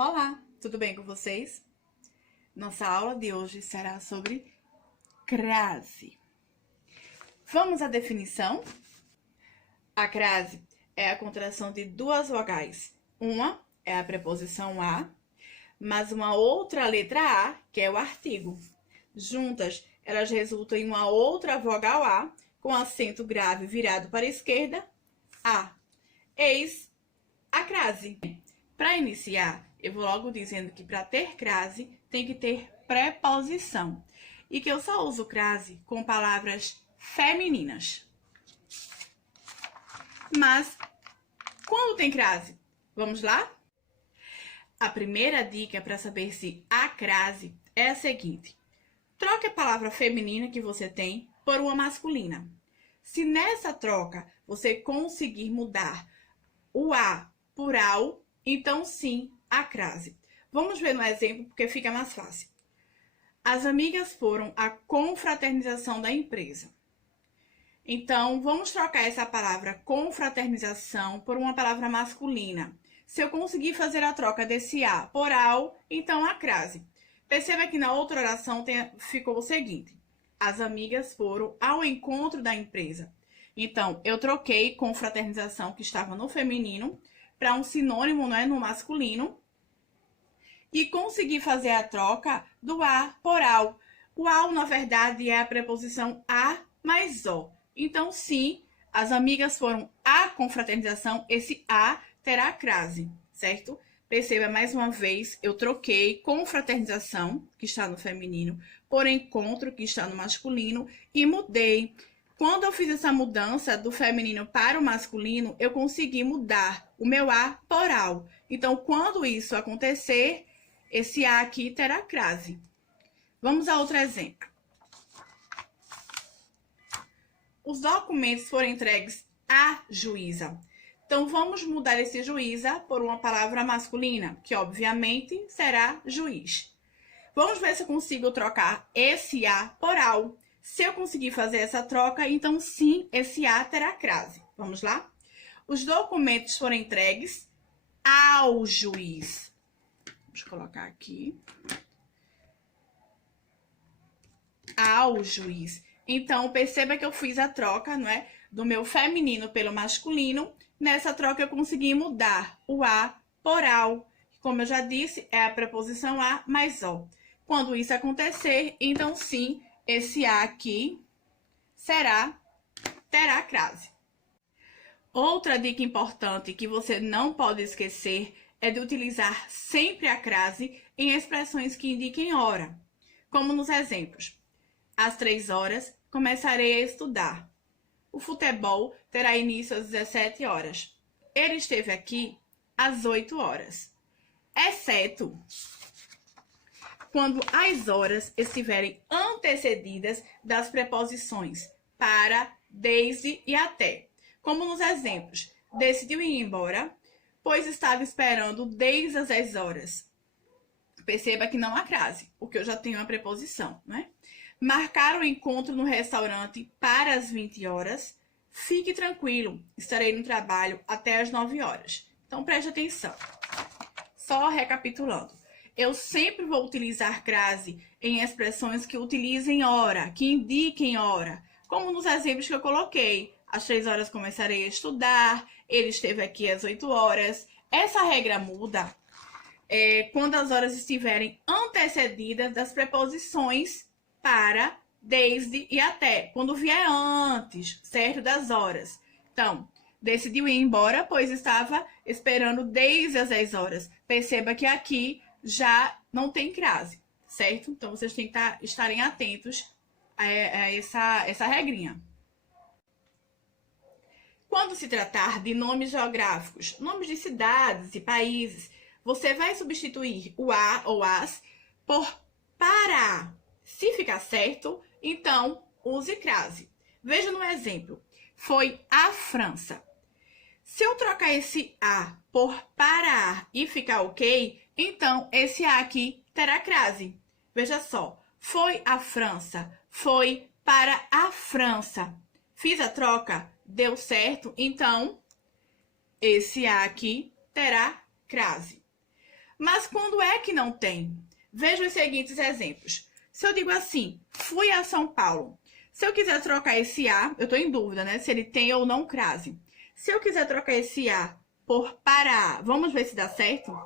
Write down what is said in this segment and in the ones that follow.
Olá, tudo bem com vocês? Nossa aula de hoje será sobre crase. Vamos à definição? A crase é a contração de duas vogais. Uma é a preposição a, mas uma outra letra a, que é o artigo. Juntas, elas resultam em uma outra vogal a, com acento grave virado para a esquerda, a. Eis a crase. Para iniciar, eu vou logo dizendo que para ter crase tem que ter preposição e que eu só uso crase com palavras femininas. Mas quando tem crase? Vamos lá? A primeira dica para saber se há crase é a seguinte: troque a palavra feminina que você tem por uma masculina. Se nessa troca você conseguir mudar o a por ao, então sim, há crase. Vamos ver no exemplo porque fica mais fácil. As amigas foram à confraternização da empresa. Então, vamos trocar essa palavra confraternização por uma palavra masculina. Se eu conseguir fazer a troca desse a por ao, então há crase. Perceba que na outra oração ficou o seguinte: as amigas foram ao encontro da empresa. Então, eu troquei confraternização, que estava no feminino, para um sinônimo, né, no masculino, e consegui fazer a troca do a por ao. O ao, na verdade, é a preposição a mais o. Então, sim, as amigas foram à confraternização, esse a terá crase, certo? Perceba, mais uma vez, eu troquei confraternização, que está no feminino, por encontro, que está no masculino, e mudei. Quando eu fiz essa mudança do feminino para o masculino, eu consegui mudar o meu a por ao. Então, quando isso acontecer, esse a aqui terá crase. Vamos a outro exemplo. Os documentos foram entregues à juíza. Então, vamos mudar esse juíza por uma palavra masculina, que obviamente será juiz. Vamos ver se eu consigo trocar esse a por ao. Se eu conseguir fazer essa troca, então sim, esse a terá crase. Vamos lá? Os documentos foram entregues ao juiz. Vamos colocar aqui. Ao juiz. Então, perceba que eu fiz a troca, não é? Do meu feminino pelo masculino. Nessa troca, eu consegui mudar o a por ao. Como eu já disse, é a preposição a mais o. Quando isso acontecer, então sim, esse a aqui terá crase. Outra dica importante que você não pode esquecer é de utilizar sempre a crase em expressões que indiquem hora. Como nos exemplos. Às 3 horas, começarei a estudar. O futebol terá início às 17 horas. Ele esteve aqui às 8 horas. Exceto quando as horas estiverem antecedidas das preposições para, desde e até. Como nos exemplos, decidiu ir embora, pois estava esperando desde as 10 horas. Perceba que não há crase, porque eu já tenho a preposição, né? Marcar o encontro no restaurante para as 20 horas. Fique tranquilo, estarei no trabalho até as 9 horas. Então, preste atenção. Só recapitulando. Eu sempre vou utilizar crase em expressões que utilizem hora, que indiquem hora. Como nos exemplos que eu coloquei. Às 3 horas começarei a estudar, ele esteve aqui às 8 horas. Essa regra muda quando as horas estiverem antecedidas das preposições para, desde e até. Quando vier antes, certo? Das horas. Então, decidiu ir embora, pois estava esperando desde as 10 horas. Perceba que aqui já não tem crase, certo? Então, vocês têm que estarem atentos a essa regrinha. Quando se tratar de nomes geográficos, nomes de cidades e países, você vai substituir o a ou as por para. Se ficar certo, então use crase. Veja no exemplo. Foi a França. Se eu trocar esse a por para e ficar ok, então esse a aqui terá crase. Veja só. Foi a França. Foi para a França. Fiz a troca, deu certo, então esse a aqui terá crase. Mas quando é que não tem? Veja os seguintes exemplos. Se eu digo assim, fui a São Paulo. Se eu quiser trocar esse A, eu estou em dúvida, né? Se ele tem ou não crase. Se eu quiser trocar esse A por para, vamos ver se dá certo?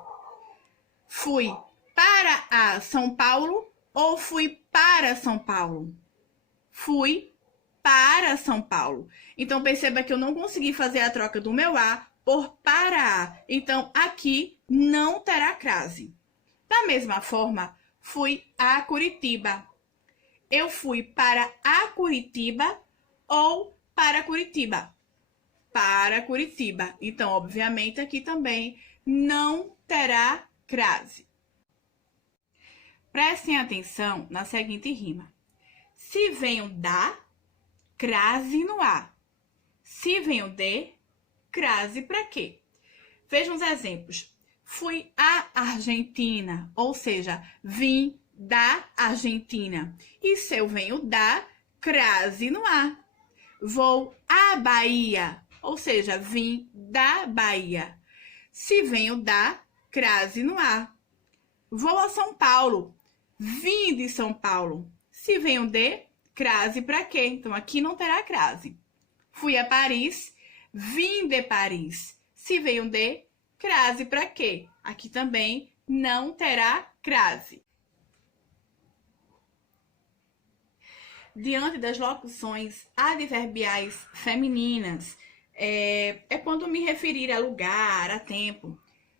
Fui para a São Paulo ou fui para São Paulo? Fui para São Paulo. Então, perceba que eu não consegui fazer a troca do meu A por para A. Então, aqui não terá crase. Da mesma forma, fui a Curitiba. Eu fui para a Curitiba ou para Curitiba? Para Curitiba. Então, obviamente, aqui também não terá crase. Prestem atenção na seguinte rima. Se vem o da, crase no A. Se vem o de, crase para quê? Vejam os exemplos. Fui à Argentina, ou seja, vim da Argentina. E se eu venho da, crase no A. Vou à Bahia, ou seja, vim da Bahia. Se venho da, crase no A. Vou a São Paulo, vim de São Paulo. Se venho de, crase para quê? Então, aqui não terá crase. Fui a Paris, vim de Paris. Se venho de, crase para quê? Aqui também não terá crase. Diante das locuções adverbiais femininas, é quando me referir a lugar, a tempo.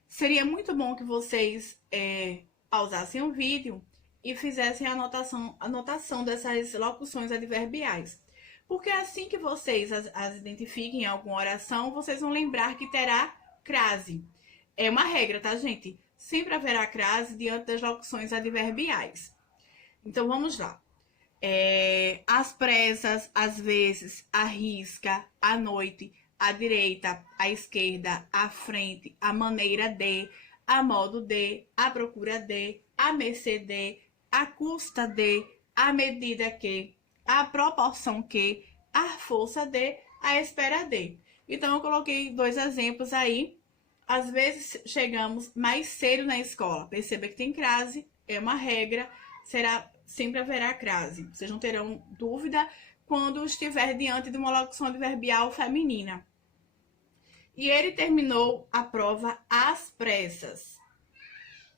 Seria muito bom que vocês pausassem o vídeo e fizessem a anotação dessas locuções adverbiais. Porque assim que vocês as identifiquem em alguma oração, vocês vão lembrar que terá crase. É uma regra, tá, gente? Sempre haverá crase diante das locuções adverbiais. Então, vamos lá. Às pressas, às vezes, à risca, à noite, à direita, à esquerda, à frente, à maneira de, a modo de, à procura de, à mercê de, à custa de, à medida que, à proporção que, à força de, à espera de. Então, eu coloquei 2 exemplos aí. Às vezes, chegamos mais cedo na escola. Perceba que tem crase, é uma regra, sempre haverá crase. Vocês não terão dúvida quando estiver diante de uma locução adverbial feminina. E ele terminou a prova às pressas.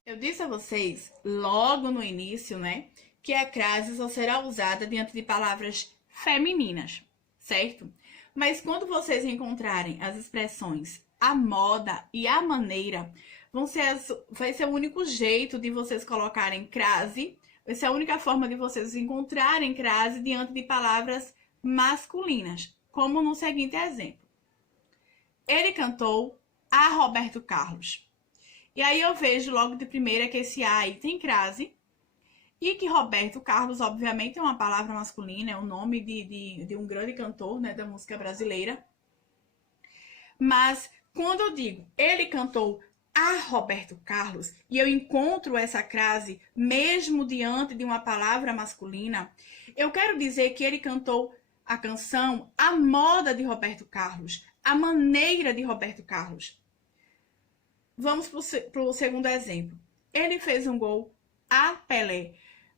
Eu disse a vocês, logo no início, né, que a crase só será usada diante de palavras femininas, certo? Mas quando vocês encontrarem as expressões a moda e a maneira, vai ser o único jeito de vocês colocarem crase. Vai ser a única forma de vocês encontrarem crase diante de palavras masculinas, como no seguinte exemplo. Ele cantou a Roberto Carlos. E aí eu vejo logo de primeira que esse A aí tem crase e que Roberto Carlos, obviamente, é uma palavra masculina, é o nome de um grande cantor, né, da música brasileira. Mas quando eu digo ele cantou a Roberto Carlos e eu encontro essa crase mesmo diante de uma palavra masculina, eu quero dizer que ele cantou a canção à moda de Roberto Carlos, à maneira de Roberto Carlos. Vamos para o segundo exemplo. Ele fez um gol a Pelé.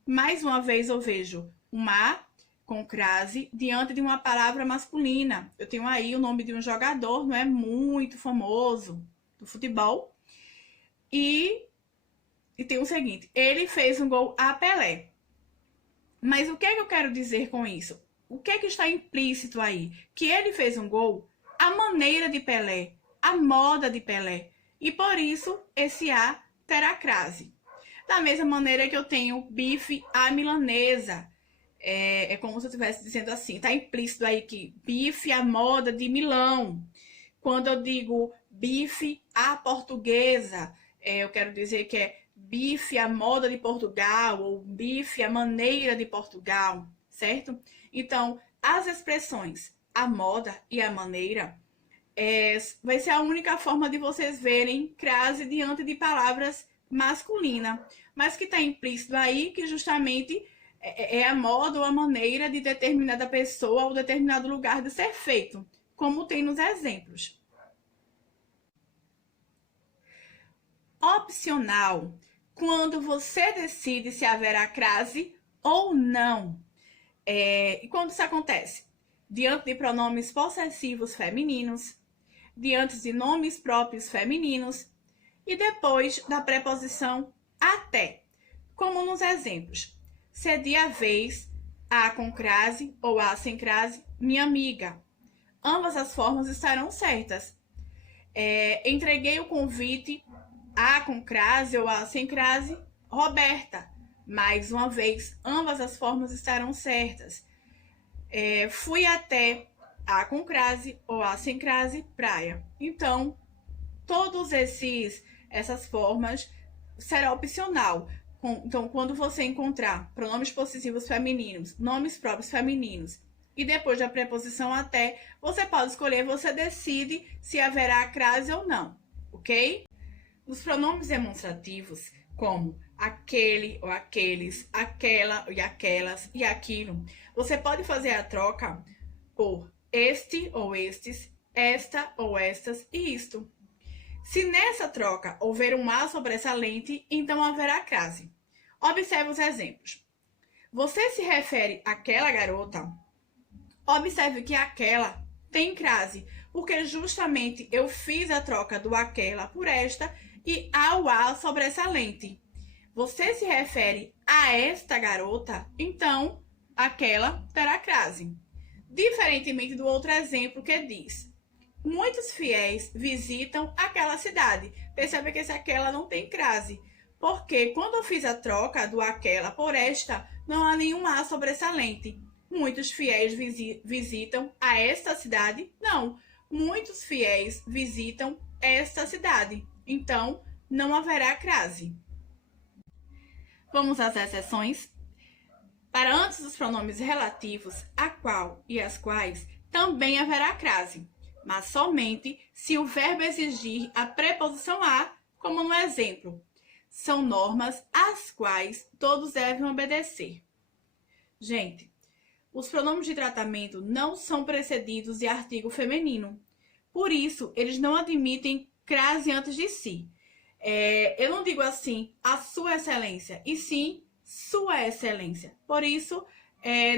Mais uma vez eu vejo um A com crase diante de uma palavra masculina. Eu tenho aí o nome de um jogador, não é, muito famoso do futebol. E tem o seguinte, ele fez um gol a Pelé. Mas o que é que eu quero dizer com isso? O que é que está implícito aí? Que ele fez um gol à maneira de Pelé, à moda de Pelé. E por isso, esse A terá crase. Da mesma maneira que eu tenho bife à milanesa. É como se eu estivesse dizendo assim, está implícito aí que bife à moda de Milão. Quando eu digo bife à portuguesa, eu quero dizer que é bife à moda de Portugal ou bife à maneira de Portugal, certo? Então, as expressões a moda e a maneira vai ser a única forma de vocês verem crase diante de palavras masculinas, mas que está implícito aí que justamente é a moda ou a maneira de determinada pessoa ou determinado lugar de ser feito, como tem nos exemplos. opcional quando você decide se haverá crase ou não. E quando isso acontece? Diante de pronomes possessivos femininos, diante de nomes próprios femininos e depois da preposição até, como nos exemplos. Cedi a vez, a com crase ou a sem crase, minha amiga. Ambas as formas estarão certas. Entreguei o convite, a com crase ou a sem crase, Roberta. Mais uma vez, ambas as formas estarão certas. Fui até, a com crase ou a sem crase, praia. Então, todas essas formas será opcional. Então, quando você encontrar pronomes possessivos femininos, nomes próprios femininos, e depois da preposição até, você pode escolher, você decide se haverá crase ou não, ok? Os pronomes demonstrativos, como aquele ou aqueles, aquela e aquelas e aquilo, você pode fazer a troca por este ou estes, esta ou estas e isto. Se nessa troca houver um A sobressalente, então haverá crase. Observe os exemplos. Você se refere àquela garota? Observe que aquela tem crase, porque justamente eu fiz a troca do aquela por esta e ao A sobressalente. Você se refere a esta garota? Então, aquela terá crase. Diferentemente do outro exemplo que diz: muitos fiéis visitam aquela cidade. Percebe que esse aquela não tem crase, porque quando eu fiz a troca do aquela por esta, não há nenhum A sobressalente. Muitos fiéis visitam a esta cidade? Não. Muitos fiéis visitam esta cidade. Então, não haverá crase. Vamos às exceções. Para antes dos pronomes relativos, a qual e as quais, também haverá crase, mas somente se o verbo exigir a preposição a, como no exemplo. São normas às quais todos devem obedecer. Gente, os pronomes de tratamento não são precedidos de artigo feminino. Por isso, eles não admitem crase antes de si. Eu não digo assim, a sua excelência, e sim, sua excelência. Por isso,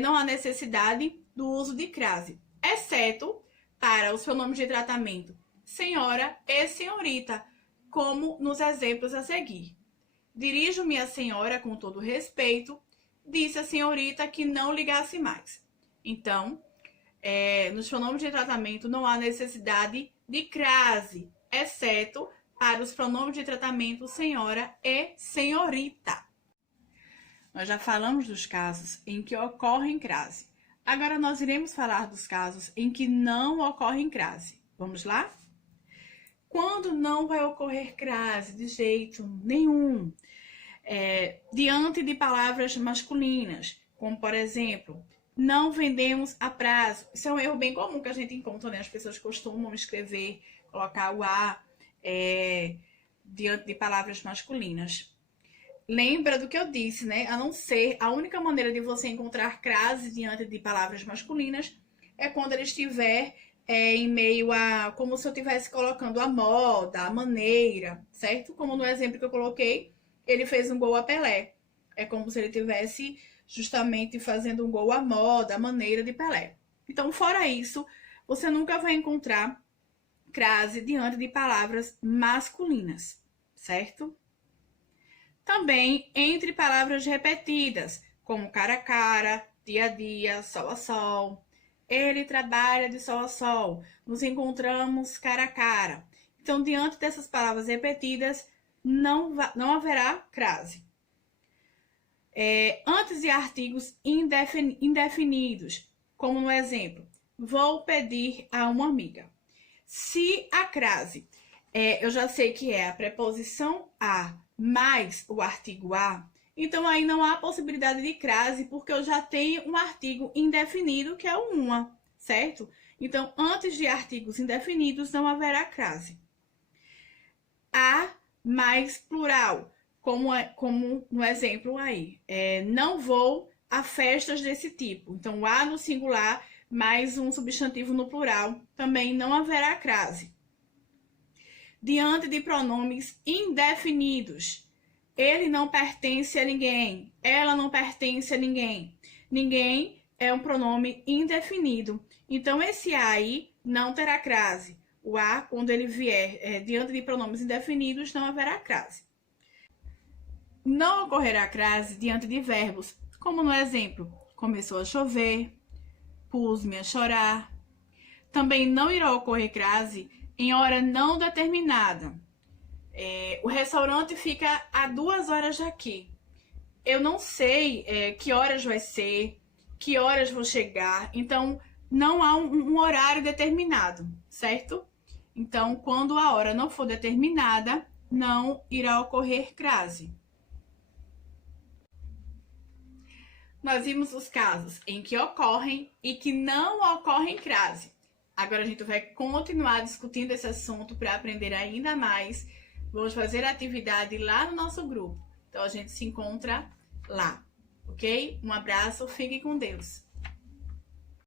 não há necessidade do uso de crase, exceto para os pronomes de tratamento senhora e senhorita, como nos exemplos a seguir. Dirijo-me à senhora com todo respeito, disse a senhorita que não ligasse mais. Então, nos pronomes de tratamento não há necessidade de crase, exceto para os pronomes de tratamento senhora e senhorita. Nós já falamos dos casos em que ocorrem crase. Agora nós iremos falar dos casos em que não ocorrem crase. Vamos lá? Quando não vai ocorrer crase de jeito nenhum? Diante de palavras masculinas, como por exemplo, não vendemos a prazo. Isso é um erro bem comum que a gente encontra, né? As pessoas costumam escrever, colocar o a diante de palavras masculinas. Lembra do que eu disse, né? A única maneira de você encontrar crase diante de palavras masculinas é quando ele estiver em meio a, como se eu estivesse colocando a moda, a maneira, certo? Como no exemplo que eu coloquei, ele fez um gol a Pelé. É como se ele estivesse justamente fazendo um gol à moda, a maneira de Pelé. Então, fora isso, você nunca vai encontrar crase diante de palavras masculinas, certo? Também entre palavras repetidas, como cara a cara, dia a dia, sol a sol. Ele trabalha de sol a sol. Nos encontramos cara a cara. Então, diante dessas palavras repetidas, não haverá crase. Antes de artigos indefinidos, como no exemplo, vou pedir a uma amiga. Se a crase, eu já sei que é a preposição a mais o artigo a, então aí não há possibilidade de crase, porque eu já tenho um artigo indefinido, que é o uma, certo? Então, antes de artigos indefinidos, não haverá crase. A mais plural, como no exemplo aí. Não vou a festas desse tipo. Então, a no singular mais um substantivo no plural, também não haverá crase. diante de pronomes indefinidos. Ele não pertence a ninguém. Ela não pertence a ninguém. Ninguém é um pronome indefinido. Então, esse a aí não terá crase. O a, quando ele vier diante de pronomes indefinidos, não haverá crase. Não ocorrerá crase diante de verbos, como no exemplo, começou a chover, pus-me a chorar. Também não irá ocorrer crase em hora não determinada. O restaurante fica a 2 horas daqui. Eu não sei que horas vai ser, que horas vou chegar. Então, não há um horário determinado, certo? Então, quando a hora não for determinada, não irá ocorrer crase. Nós vimos os casos em que ocorrem e que não ocorrem crase. Agora a gente vai continuar discutindo esse assunto para aprender ainda mais. Vamos fazer a atividade lá no nosso grupo. Então a gente se encontra lá, ok? Um abraço, fique com Deus.